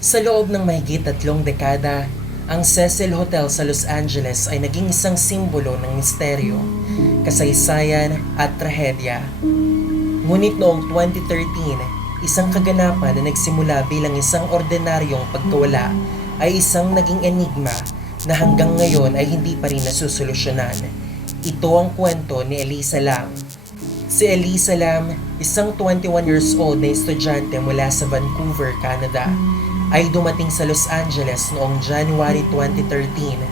Sa loob ng mahigit 3 dekada, ang Cecil Hotel sa Los Angeles ay naging isang simbolo ng misteryo, kasaysayan at trahedya. Ngunit noong 2013, isang kaganapan na nagsimula bilang isang ordinaryong pagkawala ay isang naging enigma na hanggang ngayon ay hindi pa rin nasusolusyonan. Ito ang kwento ni Elisa Lam. Si Elisa Lam, isang 21 years old na estudyante mula sa Vancouver, Canada, ay dumating sa Los Angeles noong January 2013.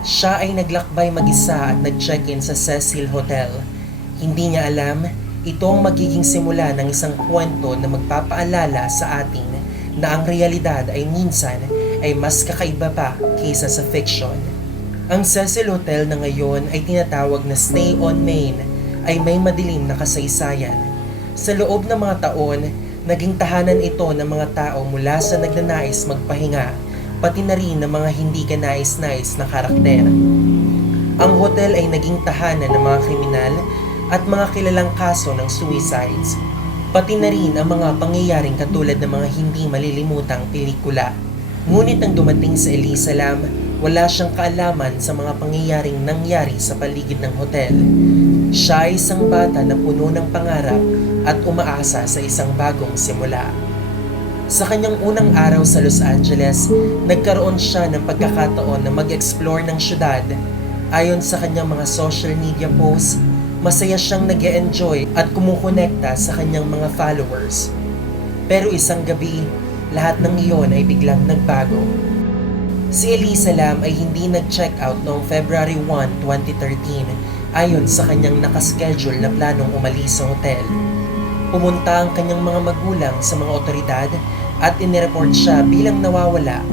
Siya ay naglakbay mag-isa at nag-check-in sa Cecil Hotel. Hindi niya alam, ito ang magiging simula ng isang kwento na magpapaalala sa atin na ang realidad ay minsan ay mas kakaiba pa kaysa sa fiction. Ang Cecil Hotel na ngayon ay tinatawag na Stay on Main ay may madilim na kasaysayan. Sa loob ng mga taon, naging tahanan ito ng mga tao mula sa nagnanais magpahinga, pati na rin ng mga hindi kanais-nais na karakter. Ang hotel ay naging tahanan ng mga kriminal at mga kilalang kaso ng suicides, pati na rin ang mga pangyayaring katulad ng mga hindi malilimutang pelikula. Ngunit nang dumating sa Elisa Lam, wala siyang kaalaman sa mga pangyayaring nangyari sa paligid ng hotel. Siya ay isang bata na puno ng pangarap at umaasa sa isang bagong simula. Sa kanyang unang araw sa Los Angeles, nagkaroon siya ng pagkakataon na mag-explore ng syudad. Ayon sa kanyang mga social media posts, masaya siyang nag-e-enjoy at kumukonekta sa kanyang mga followers. Pero isang gabi, lahat ng iyon ay biglang nagbago. Si Elisa Lam ay hindi nag-check out noong February 1, 2013 ayon sa kanyang nakaschedule na planong umalis sa hotel. Pumunta ang kanyang mga magulang sa mga otoridad at inireport siya bilang nawawala.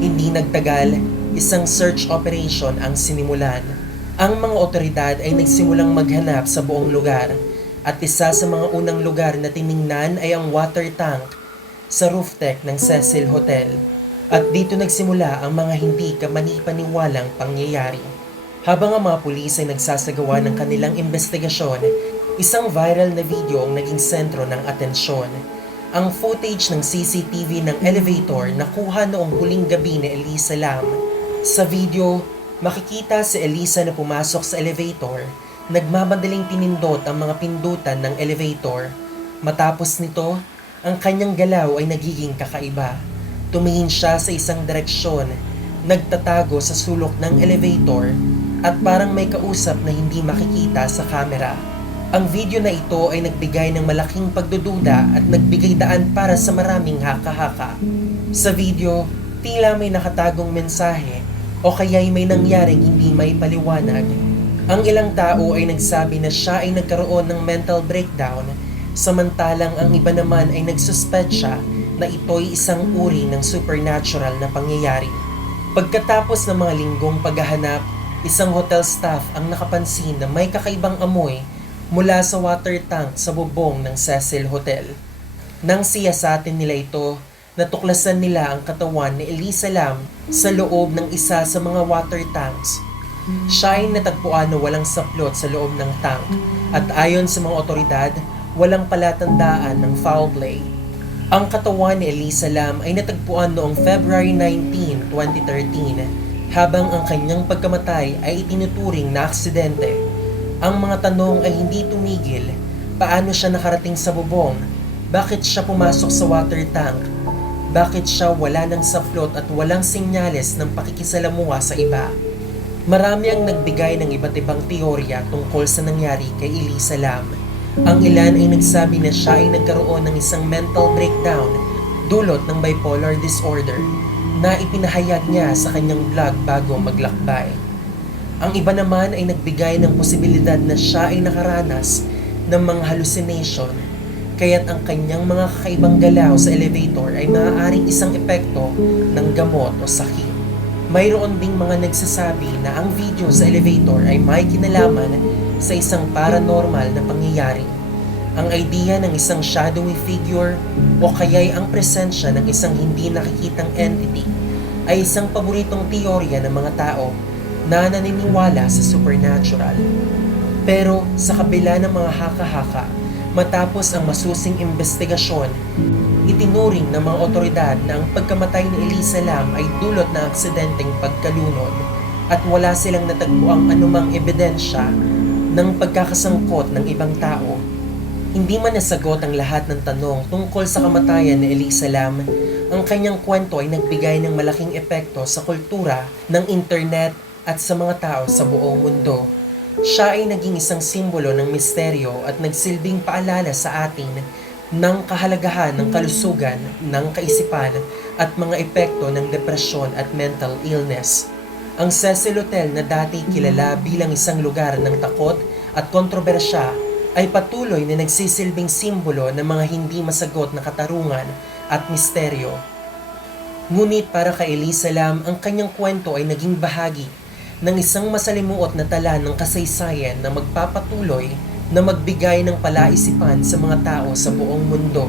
Hindi nagtagal, isang search operation ang sinimulan. Ang mga otoridad ay nagsimulang maghanap sa buong lugar at isa sa mga unang lugar na tiningnan ay ang water tank sa roof deck ng Cecil Hotel. At dito nagsimula ang mga hindi kamani-paniwalang pangyayari. Habang ang mga pulis ay nagsasagawa ng kanilang investigasyon, isang viral na video ang naging sentro ng atensyon. Ang footage ng CCTV ng elevator na kuha noong huling gabi ni Elisa Lam. Sa video, makikita si Elisa na pumasok sa elevator, nagmamadaling pinindot ang mga pindutan ng elevator. Matapos nito, ang kanyang galaw ay nagiging kakaiba. Tumingin siya sa isang direksyon, nagtatago sa sulok ng elevator at parang may kausap na hindi makikita sa kamera. Ang video na ito ay nagbigay ng malaking pagdududa at nagbigay daan para sa maraming haka-haka. Sa video, tila may nakatagong mensahe o kaya'y may nangyaring hindi may paliwanag. Ang ilang tao ay nagsabi na siya ay nagkaroon ng mental breakdown, samantalang ang iba naman ay nagsuspetsya na ito'y isang uri ng supernatural na pangyayari. Pagkatapos ng mga linggong paghahanap, isang hotel staff ang nakapansin na may kakaibang amoy mula sa water tank sa bubong ng Cecil Hotel. Nang siyasatin nila ito, natuklasan nila ang katawan ni Elisa Lam sa loob ng isa sa mga water tanks. Siya ay natagpuan na walang saplot sa loob ng tank at ayon sa mga otoridad, walang palatandaan ng foul play. Ang katawan ni Elisa Lam ay natagpuan noong February 19, 2013, habang ang kanyang pagkamatay ay itinuturing na aksidente. Ang mga tanong ay hindi tumigil. Paano siya nakarating sa bubong? Bakit siya pumasok sa water tank? Bakit siya wala ng saplot at walang senyales ng pakikisalamuha sa iba? Marami ang nagbigay ng iba't ibang teorya tungkol sa nangyari kay Elisa Lam. Ang ilan ay nagsabi na siya ay nagkaroon ng isang mental breakdown dulot ng bipolar disorder na ipinahayag niya sa kanyang vlog bago maglakbay. Ang iba naman ay nagbigay ng posibilidad na siya ay nakaranas ng mga hallucination, kaya't ang kanyang mga kakaibang galaw sa elevator ay maaaring isang epekto ng gamot o sakit. Mayroon ding mga nagsasabi na ang video sa elevator ay may kinalaman sa isang paranormal na pangyayari. Ang idea ng isang shadowy figure o kaya'y ang presensya ng isang hindi nakikitang entity ay isang paboritong teorya ng mga tao na naniniwala sa supernatural. Pero sa kabila ng mga haka-haka, Matapos ang masusing investigasyon, itinuring ng mga otoridad na ang pagkamatay ni Elisa Lam ay dulot ng aksidenteng pagkalunod at wala silang natagpuang anumang ebidensya ng pagkakasangkot ng ibang tao. Hindi man nasagot ang lahat ng tanong tungkol sa kamatayan ni Elisa Lam, ang kanyang kwento ay nagbigay ng malaking epekto sa kultura ng internet at sa mga tao sa buong mundo. Siya ay naging isang simbolo ng misteryo at nagsilbing paalala sa atin ng kahalagahan ng kalusugan, ng kaisipan at mga epekto ng depresyon at mental illness. Ang Cecil Hotel na dati kilala bilang isang lugar ng takot at kontrobersya ay patuloy na nagsisilbing simbolo ng mga hindi masagot na katarungan at misteryo. Ngunit para kay Elisa Lam, ang kanyang kwento ay naging bahagi ng isang masalimuot na tala ng kasaysayan na magpapatuloy na magbigay ng palaisipan sa mga tao sa buong mundo.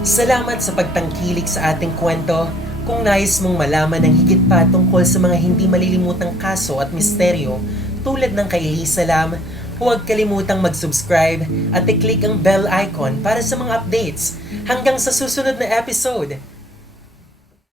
Salamat sa pagtangkilik sa ating kwento. Kung nais mong malaman ng higit pa tungkol sa mga hindi malilimutang kaso at misteryo tulad ng kay Elisa Lam, huwag kalimutang mag-subscribe at i-click ang bell icon para sa mga updates. Hanggang sa susunod na episode!